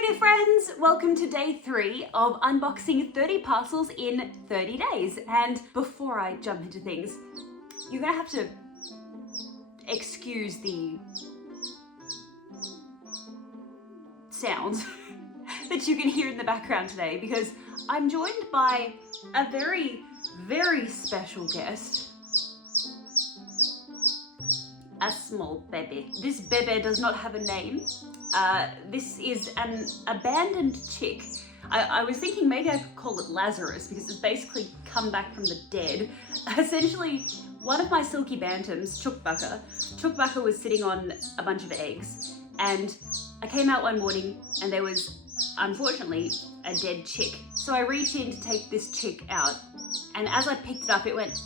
Hello dear friends, welcome to day 3 of unboxing 30 parcels in 30 days. And before I jump into things, you're gonna have to excuse the sounds that you can hear in the background today because I'm joined by a very, very special guest. A small baby. This baby does not have a name. This is an abandoned chick. I was thinking maybe I could call it Lazarus because it's basically come back from the dead. Essentially, one of my silky bantams, Chukbaka was sitting on a bunch of eggs, and I came out one morning and there was, unfortunately, a dead chick. So I reached in to take this chick out, and as I picked it up, it went,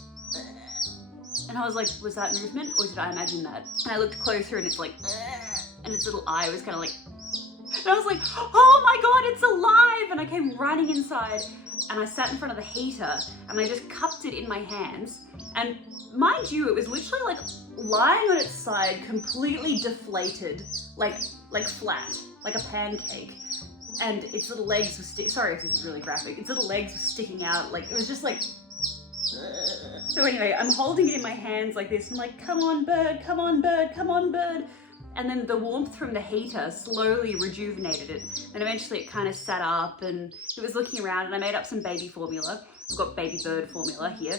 and I was like, was that movement or did I imagine that? And I looked closer and it's like, and its little eye was kind of like, and I was like, oh my god, it's alive! And I came running inside and I sat in front of the heater and I just cupped it in my hands. And mind you, it was literally like lying on its side, completely deflated, like flat, like a pancake. And its little legs were sorry if this is really graphic, its little legs were sticking out, like it was just like, so anyway, I'm holding it in my hands like this. I'm like, come on bird, come on bird, come on bird. And then the warmth from the heater slowly rejuvenated it. And eventually it kind of sat up and it was looking around, and I made up some baby formula. I've got baby bird formula here.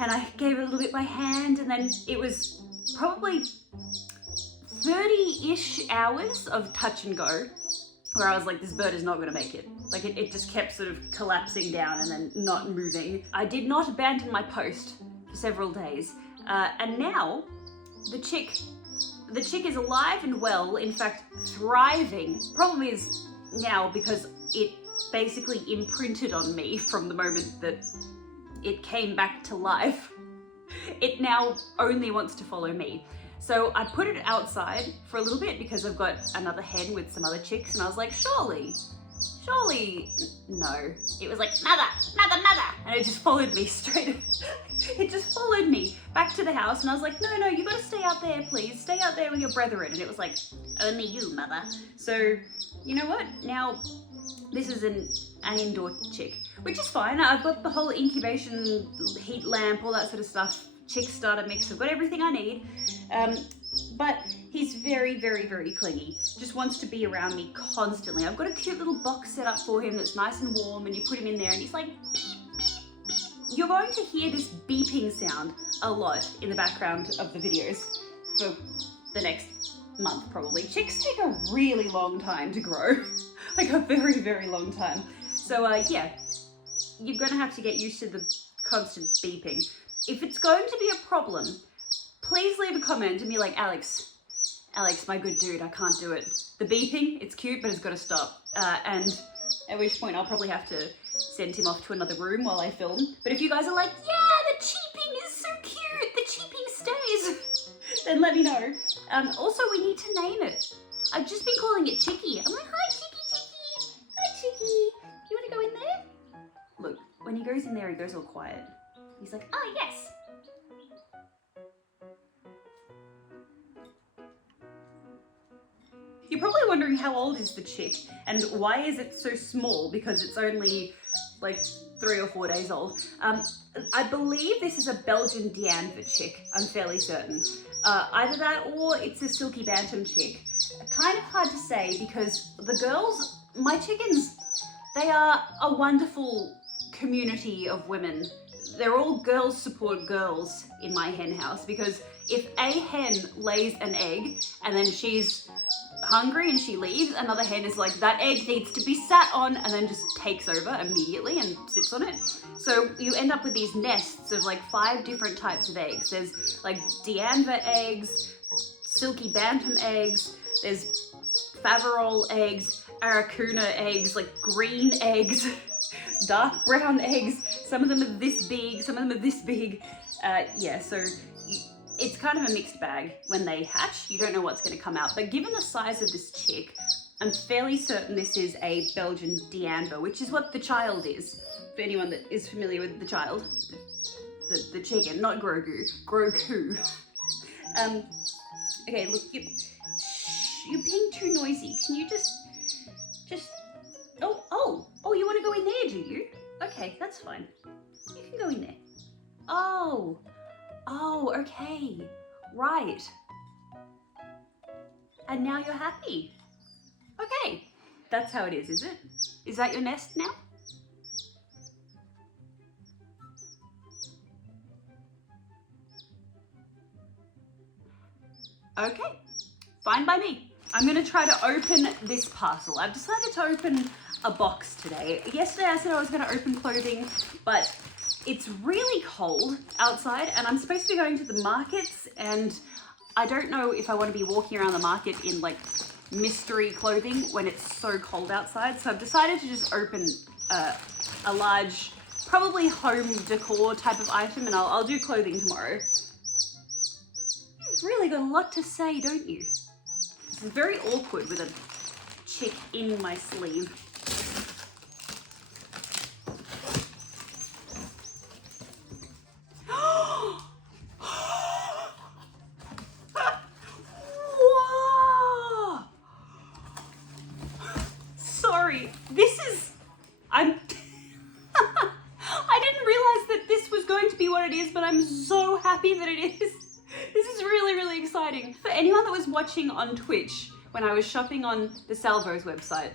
And I gave it a little bit by hand, and then it was probably 30-ish hours of touch and go where I was like, this bird is not gonna make it. Like it just kept sort of collapsing down and then not moving. I did not abandon my post for several days. And now the chick is alive and well, in fact, thriving. Probably is now because it basically imprinted on me from the moment that it came back to life. It now only wants to follow me. So I put it outside for a little bit because I've got another hen with some other chicks, and I was like, surely, no. It was like, mother, and it just followed me straight. It just followed me back to the house, and I was like, no, you gotta stay out there, please. Stay out there with your brethren. And it was like, only you, mother. So, you know what? Now, this is an indoor chick, which is fine. I've got the whole incubation, heat lamp, all that sort of stuff, chick starter mix. I've got everything I need. But he's very, very, very clingy. Just wants to be around me constantly. I've got a cute little box set up for him that's nice and warm, and you put him in there and he's like, beep, beep, beep. You're going to hear this beeping sound a lot in the background of the videos for the next month probably. Chicks take a really long time to grow. Like a very, very long time. So yeah, you're gonna have to get used to the constant beeping. If it's going to be a problem, please leave a comment and be like, Alex, my good dude, I can't do it. The beeping, it's cute, but it's got to stop. And at which point I'll probably have to send him off to another room while I film. But if you guys are like, yeah, the cheeping is so cute, the cheeping stays, then let me know. Also, we need to name it. I've just been calling it Chicky. I'm like, hi, Chicky. Hi, Chicky. You want to go in there? Look, when he goes in there, he goes all quiet. He's like, oh, yes. You're probably wondering how old is the chick and why is it so small, because it's only like 3 or 4 days old. I believe this is a Belgian D'Anvers chick, I'm fairly certain. Either that or it's a silky bantam chick. Kind of hard to say because the girls, my chickens, they are a wonderful community of women. They're all girls support girls in my hen house, because if a hen lays an egg and then she's hungry and she leaves, another hen is like, that egg needs to be sat on, and then just takes over immediately and sits on it. So you end up with these nests of like 5 different types of eggs. There's like D'Anvers eggs, silky bantam eggs, there's Faverolles eggs, Aracuna eggs, like green eggs, dark brown eggs. Some of them are this big, some of them are this big. Yeah, so it's kind of a mixed bag when they hatch. You don't know what's going to come out. But given the size of this chick, I'm fairly certain this is a Belgian D'Anvers, which is what the child is. For anyone that is familiar with the child, the chicken, not Grogu. Grogu. Okay, look, you're being too noisy. Can you just Okay, that's fine. You can go in there. Oh. Oh, okay. Right. And now you're happy. Okay. That's how it is it? Is that your nest now? Okay. Fine by me. I'm gonna try to open this parcel. I've decided to open a box today. Yesterday I said I was gonna open clothing, but it's really cold outside and I'm supposed to be going to the markets and I don't know if I want to be walking around the market in like mystery clothing when it's so cold outside. So I've decided to just open a large, probably home decor type of item, and I'll do clothing tomorrow. You've really got a lot to say, don't you? This is very awkward with a chick in my sleeve. I didn't realize that this was going to be what it is, but I'm so happy that it is. This is really, really exciting. For anyone that was watching on Twitch when I was shopping on the Salvo's website,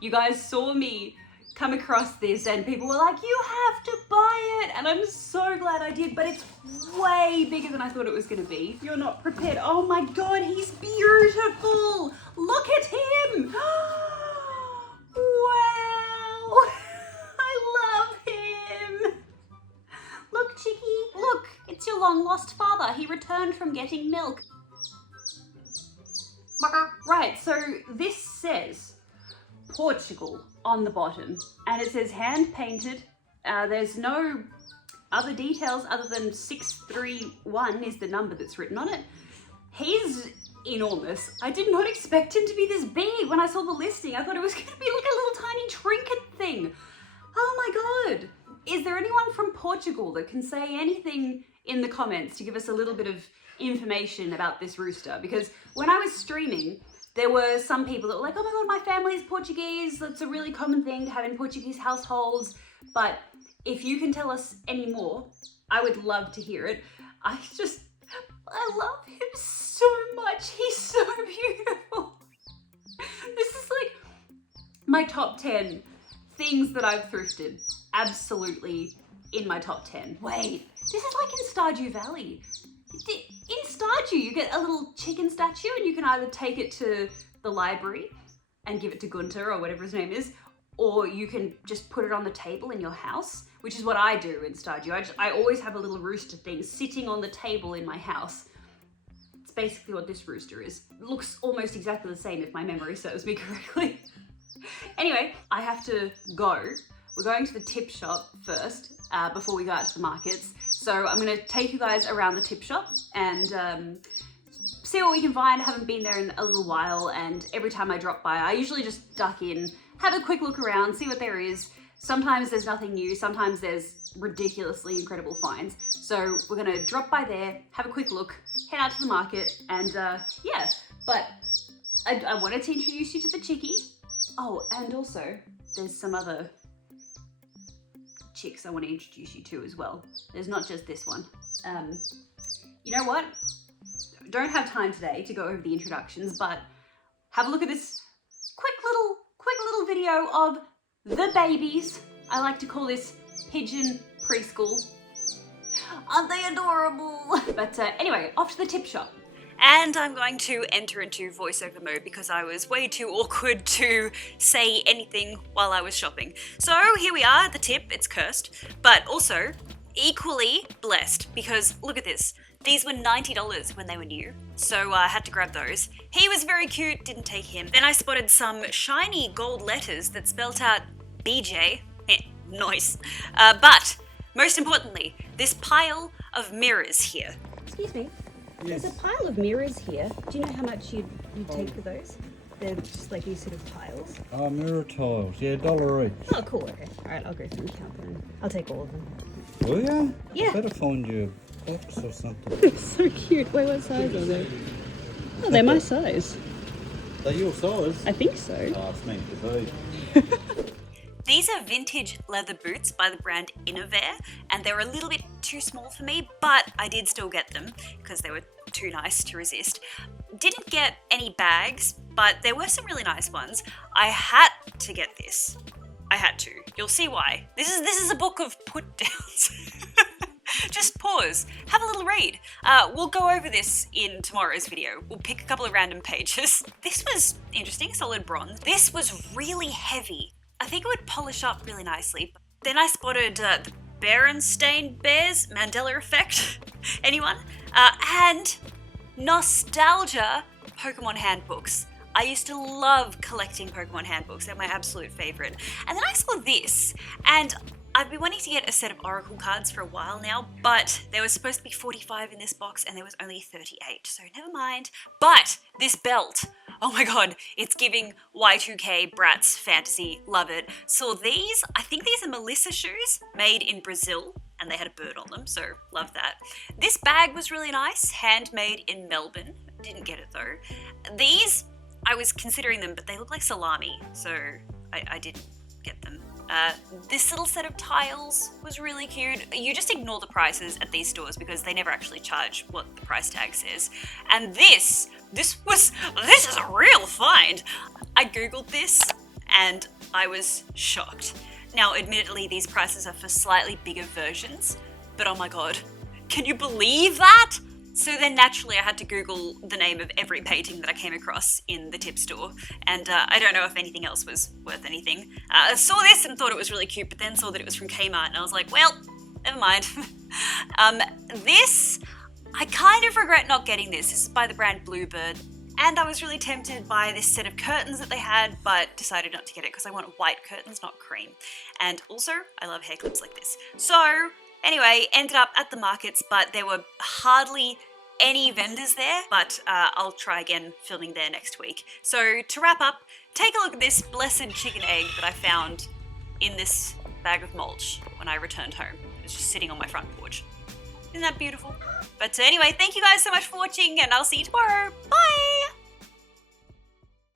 you guys saw me come across this and people were like, you have to buy it. And I'm so glad I did, but it's way bigger than I thought it was gonna be. You're not prepared. Oh my God, he's beautiful. Look at him. Wow, I love him. Look, Chicky, look, it's your long lost father. He returned from getting milk. Right, so this says Portugal on the bottom and it says hand painted. There's no other details other than 631 is the number that's written on it. He's enormous. I did not expect him to be this big when I saw the listing. I thought it was going to be like a little tiny trinket thing. Oh my God. Is there anyone from Portugal that can say anything in the comments to give us a little bit of information about this rooster? Because when I was streaming, there were some people that were like, oh my God, my family is Portuguese. That's a really common thing to have in Portuguese households. But if you can tell us any more, I would love to hear it. I love him so much. He's so beautiful. This is like my top 10 things that I've thrifted. Absolutely in my top 10. Wait, this is like in Stardew Valley. In Stardew, you get a little chicken statue and you can either take it to the library and give it to Gunter or whatever his name is, or you can just put it on the table in your house, which is what I do in Stardew. I always have a little rooster thing sitting on the table in my house. It's basically what this rooster is. It looks almost exactly the same if my memory serves me correctly. Anyway, I have to go. We're going to the tip shop first before we go out to the markets. So I'm gonna take you guys around the tip shop and see what we can find. I haven't been there in a little while, and every time I drop by, I usually just duck in, have a quick look around, see what there is. Sometimes there's nothing new, sometimes there's ridiculously incredible finds. So we're gonna drop by there, have a quick look, head out to the market, and yeah. But I wanted to introduce you to the Chicky. Oh, and also there's some other chicks I want to introduce you to as well. There's not just this one. You know what? Don't have time today to go over the introductions, but have a look at this quick little video of the babies. I like to call this pigeon preschool. Aren't they adorable? But anyway, off to the tip shop. And I'm going to enter into voiceover mode because I was way too awkward to say anything while I was shopping. So here we are at the tip. It's cursed, but also equally blessed because look at this. These were $90 when they were new, so I had to grab those. He was very cute, didn't take him. Then I spotted some shiny gold letters that spelt out BJ. Nice. But most importantly, this pile of mirrors here. Excuse me. Yes. There's a pile of mirrors here. Do you know how much you'd take for those? They're just like these sort of tiles. Oh, mirror tiles. Yeah, $1 each. Oh, cool. Okay. All right, I'll go through and count them. I'll take all of them. Will ya? Yeah. I better find you a box or something. So cute. Wait, what size are they? Oh, they're my size. They're your size? I think so. Oh, it's meant to be. These are vintage leather boots by the brand Innovair, and they were a little bit too small for me, but I did still get them because they were too nice to resist. Didn't get any bags, but there were some really nice ones. I had to get this. I had to. You'll see why. This is a book of put downs. Just pause, have a little read. We'll go over this in tomorrow's video. We'll pick a couple of random pages. This was interesting, solid bronze. This was really heavy. I think it would polish up really nicely. Then I spotted the Berenstain Bears, Mandela Effect. Anyone? And Nostalgia Pokemon handbooks. I used to love collecting Pokemon handbooks. They're my absolute favorite. And then I saw this, and I've been wanting to get a set of Oracle cards for a while now, but there was supposed to be 45 in this box and there was only 38, so never mind. But this belt, oh my god, it's giving Y2K Bratz fantasy, love it. Saw these, I think these are Melissa shoes, made in Brazil, and they had a bird on them, so love that. This bag was really nice, handmade in Melbourne, didn't get it though. These, I was considering them, but they look like salami, so I didn't get them. This little set of tiles was really cute. You just ignore the prices at these stores because they never actually charge what the price tag says. And this is a real find. I googled this and I was shocked. Now, admittedly, these prices are for slightly bigger versions, but oh my god, can you believe that? So then naturally I had to Google the name of every painting that I came across in the tip store, and I don't know if anything else was worth anything. I saw this and thought it was really cute, but then saw that it was from Kmart and I was like, well, never mind. This, I kind of regret not getting this. This is by the brand Bluebird, and I was really tempted by this set of curtains that they had, but decided not to get it because I want white curtains, not cream. And also, I love hair clips like this. So anyway, ended up at the markets, but there were hardly any vendors there, but I'll try again filming there next week. So to wrap up, take a look at this blessed chicken egg that I found in this bag of mulch when I returned home. It was just sitting on my front porch. Isn't that beautiful? But anyway, thank you guys so much for watching, and I'll see you tomorrow. Bye!